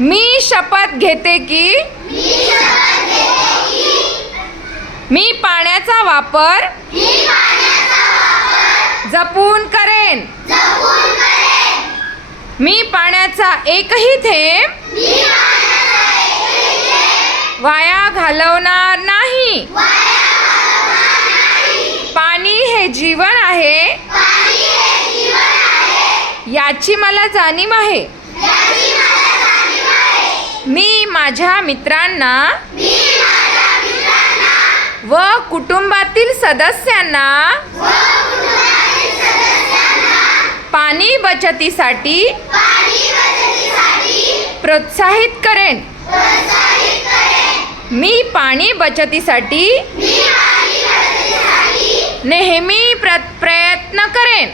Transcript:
मी शपथ घेते की मी पाण्याचा वापर जपून करेन. मी पाण्याचा एकही थेंब वाया घालवणार नाही. पाणी हे जीवन आहे याची मला जाणीव आहे. मी माझ्या मित्रांना व कुटुंबातील सदस्यांना पाणी बचतीसाठी प्रोत्साहित करेन. मी पाणी बचतीसाठी नेहमी प्रयत्न करेन.